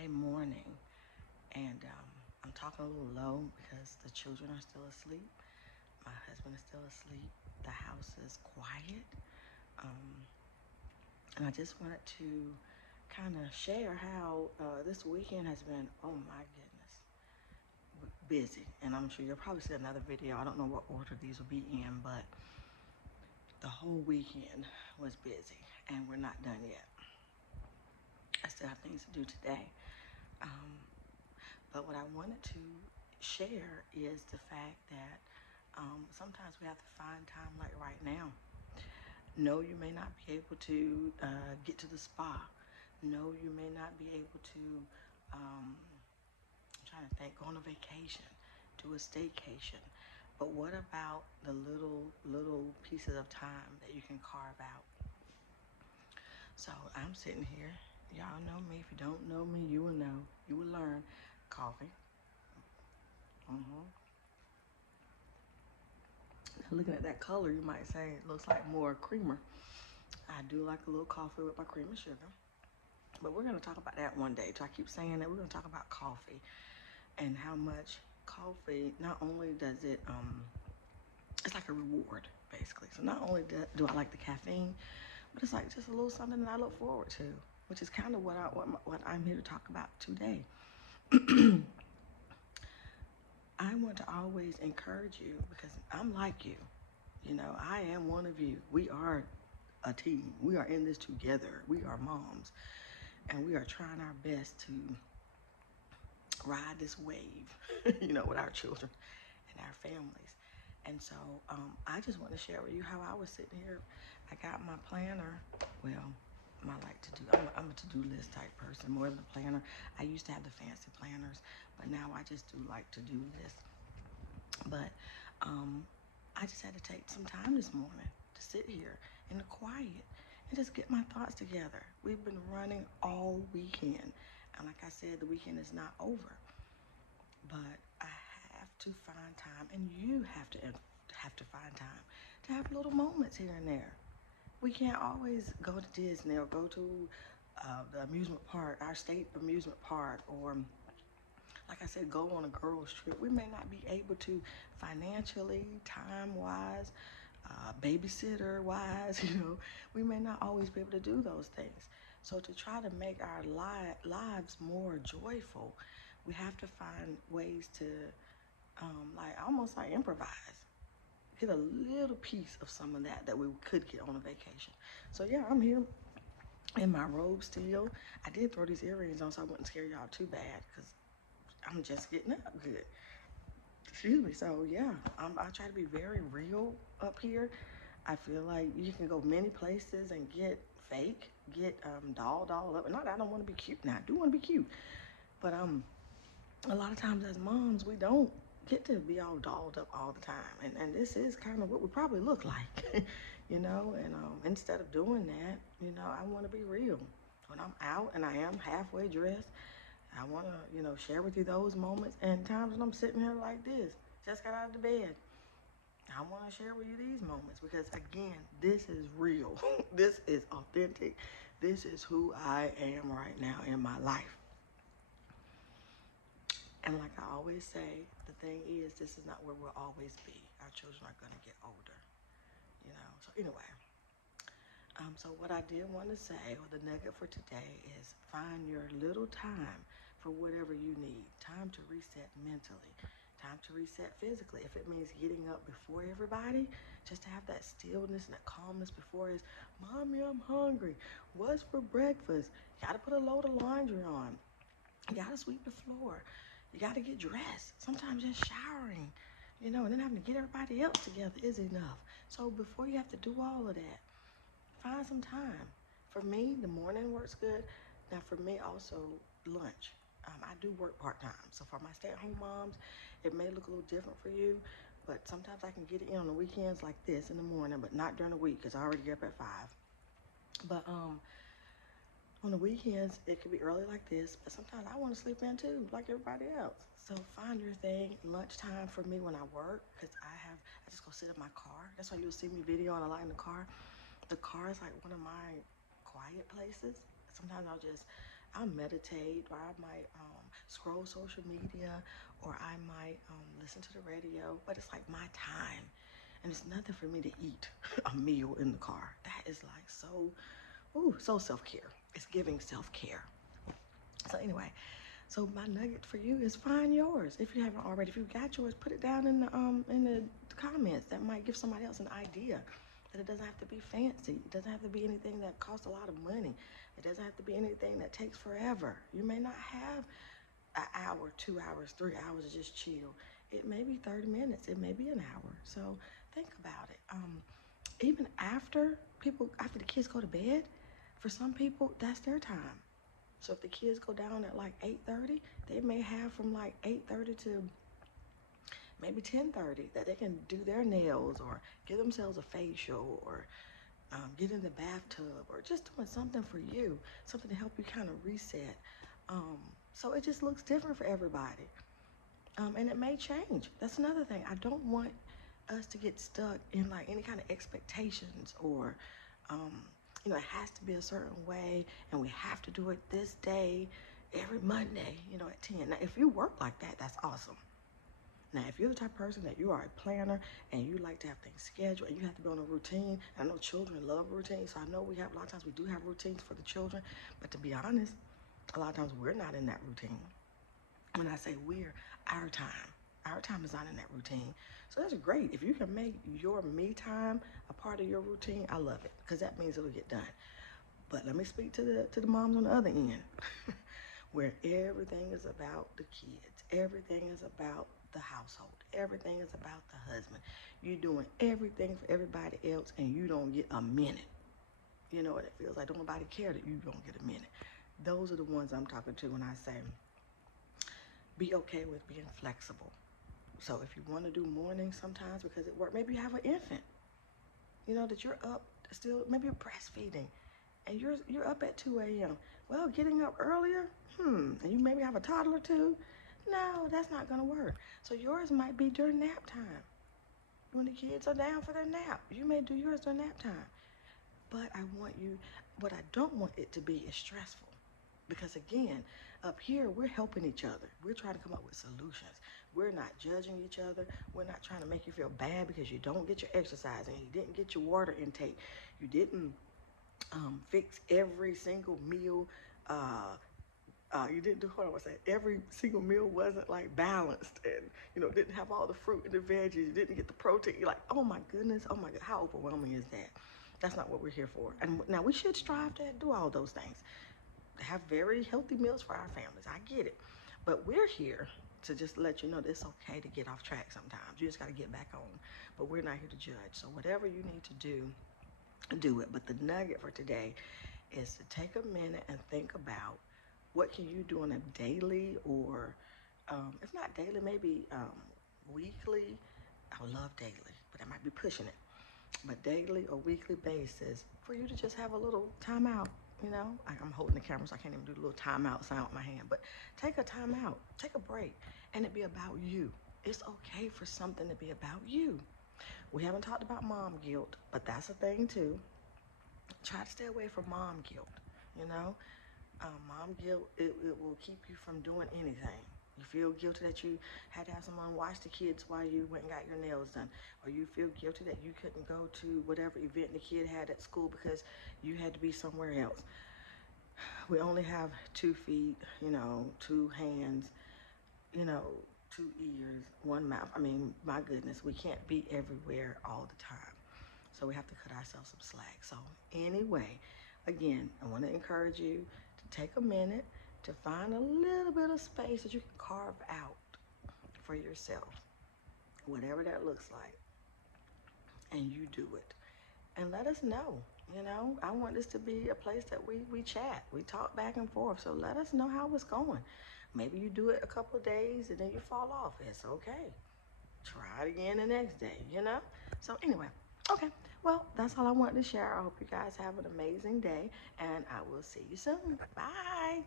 Friday morning, and I'm talking a little low because the children are still asleep. My husband is still asleep. The house is quiet. Um, and I just wanted to kind of share how this weekend has been, oh my goodness, busy. And I'm sure you'll probably see another video. I don't know what order these will be in, but the whole weekend was busy, and we're not done yet. I still have things to do today. Um, But what I wanted to share is the fact that sometimes we have to find time like right now. No, you may not be able to get to the spa. No, you may not be able to, I'm trying to think, go on a vacation, do a staycation. But what about the little pieces of time that you can carve out? So I'm sitting here. Y'all know me. If you don't know me, you will know. You will learn. Coffee. Mm-hmm. Looking at that color, you might say it looks like more creamer. I do like a little coffee with my cream and sugar. But we're going to talk about that one day. So I keep saying that we're going to talk about coffee and how much coffee, not only does it, it's like a reward, basically. So not only do I like the caffeine, but it's like just a little something that I look forward to, which is kind of what I'm here to talk about today. I want to always encourage you because I'm like you. You know, I am one of you. We are a team. We are in this together. We are moms, and we are trying our best to ride this wave, with our children and our families. And so I just want to share with you how I was sitting here. I got my planner. Well, I like to do, I'm a to-do list type person more than a planner. I used to have the fancy planners, but now I just do like to-do lists. But I just had to take some time this morning to sit here in the quiet and just get my thoughts together. We've been running all weekend. And like I said, the weekend is not over. But I have to find time, and you have to find time to have little moments here and there. We can't always go to Disney or go to the amusement park, our state amusement park, or like I said, go on a girls trip. We may not be able to financially, time-wise, babysitter-wise, we may not always be able to do those things. So to try to make our lives more joyful, we have to find ways to, almost like improvise. Get a little piece of some of that we could get on a vacation. So yeah, I'm here in my robe still. I did throw these earrings on so I wouldn't scare y'all too bad because I'm just getting up good. Excuse me. So yeah, I try to be very real up here. I feel like you can go many places and get fake, get dolled all up. Not that I don't want to be cute. Now I do want to be cute, but a lot of times as moms we don't get to be all dolled up all the time, and this is kind of what we probably look like, And instead of doing that, I want to be real. When I'm out and I am halfway dressed, I want to, share with you those moments and times when I'm sitting here like this, just got out of the bed. I want to share with you these moments because, again, this is real. This is authentic. This is who I am right now in my life. And like I always say, the thing is, this is not where we'll always be. Our children are going to get older. So anyway, so what I did want to say, or the nugget for today, is find your little time for whatever you need. Time to reset mentally. Time to reset physically. If it means getting up before everybody, just to have that stillness and that calmness before is, Mommy, I'm hungry. What's for breakfast? You got to put a load of laundry on. You got to sweep the floor. You got to get dressed. Sometimes just showering, and then having to get everybody else together is enough. So before you have to do all of that, find some time. For me, the morning works good. Now for me also, lunch. I do work part-time. So for my stay-at-home moms, it may look a little different for you, but sometimes I can get it in on the weekends like this in the morning, but not during the week because I already get up at 5. But on the weekends, it could be early like this, but sometimes I want to sleep in too, like everybody else. So find your thing. Lunchtime for me when I work, because I just go sit in my car. That's why you'll see me videoing a lot in the car. The car is like one of my quiet places. Sometimes I'll just I'll meditate, or I might scroll social media, or I might listen to the radio, but it's like my time. And it's nothing for me to eat a meal in the car. That is like so self-care. It's giving self-care. So anyway, so my nugget for you is find yours. If you haven't already, if you got yours, put it down in the comments. That might give somebody else an idea. That it doesn't have to be fancy. It doesn't have to be anything that costs a lot of money. It doesn't have to be anything that takes forever. You may not have an hour, 2 hours, 3 hours to just chill. It may be 30 minutes. It may be an hour. So think about it. Even after the kids go to bed, for some people, that's their time. So if the kids go down at like 8:30, they may have from like 8:30 to maybe 10:30 that they can do their nails or give themselves a facial or get in the bathtub or just doing something for you, something to help you kind of reset. So it just looks different for everybody. And it may change. That's another thing. I don't want us to get stuck in like any kind of expectations or, it has to be a certain way and we have to do it this day, every Monday, at 10. Now, if you work like that, that's awesome. Now, if you're the type of person that you are a planner and you like to have things scheduled and you have to be on a routine, I know children love routines, so I know a lot of times we do have routines for the children, but to be honest, a lot of times we're not in that routine. When I say we're, our time is not in that routine. So that's great. If you can make your me time a part of your routine, I love it because that means it'll get done. But let me speak to the moms on the other end where everything is about the kids. Everything is about the household. Everything is about the husband. You're doing everything for everybody else and you don't get a minute. You know what it feels like? Don't nobody care that you don't get a minute. Those are the ones I'm talking to when I say be okay with being flexible. So if you want to do mornings sometimes because it works, maybe you have an infant, that you're up still, maybe you're breastfeeding and you're up at 2 a.m. Well, getting up earlier, and you maybe have a toddler too. No, that's not going to work. So yours might be during nap time. When the kids are down for their nap, you may do yours during nap time. But what I don't want it to be is stressful. Because again, up here, we're helping each other. We're trying to come up with solutions. We're not judging each other. We're not trying to make you feel bad because you don't get your exercise and you didn't get your water intake. You didn't fix every single meal. You didn't do, every single meal wasn't like balanced and, didn't have all the fruit and the veggies. You didn't get the protein. You're like, oh my goodness, oh my God, how overwhelming is that? That's not what we're here for. And now we should strive to do all those things. Have very healthy meals for our families. I get it. But we're here to just let you know that it's okay to get off track sometimes. You just got to get back on. But we're not here to judge. So whatever you need to do it. But the nugget for today is to take a minute and think about what can you do on a daily or, if not daily, maybe weekly. I would love daily, but I might be pushing it. But daily or weekly basis for you to just have a little time out. I'm holding the camera so I can't even do the little timeout sound with my hand, but take a time out, take a break, and it be about you. It's okay for something to be about you. We haven't talked about mom guilt, but that's a thing too. Try to stay away from mom guilt, Mom guilt, it will keep you from doing anything. You feel guilty that you had to have someone watch the kids while you went and got your nails done. Or you feel guilty that you couldn't go to whatever event the kid had at school because you had to be somewhere else. We only have 2 feet, 2 hands, 2 ears, 1 mouth. I mean, my goodness, we can't be everywhere all the time. So we have to cut ourselves some slack. So anyway, again, I want to encourage you to take a minute to find a little bit of space that you can carve out for yourself, whatever that looks like, and you do it. And let us know, I want this to be a place that we chat, we talk back and forth, so let us know how it's going. Maybe you do it a couple of days and then you fall off. It's okay. Try it again the next day, So anyway, okay. Well, that's all I wanted to share. I hope you guys have an amazing day, and I will see you soon. Bye.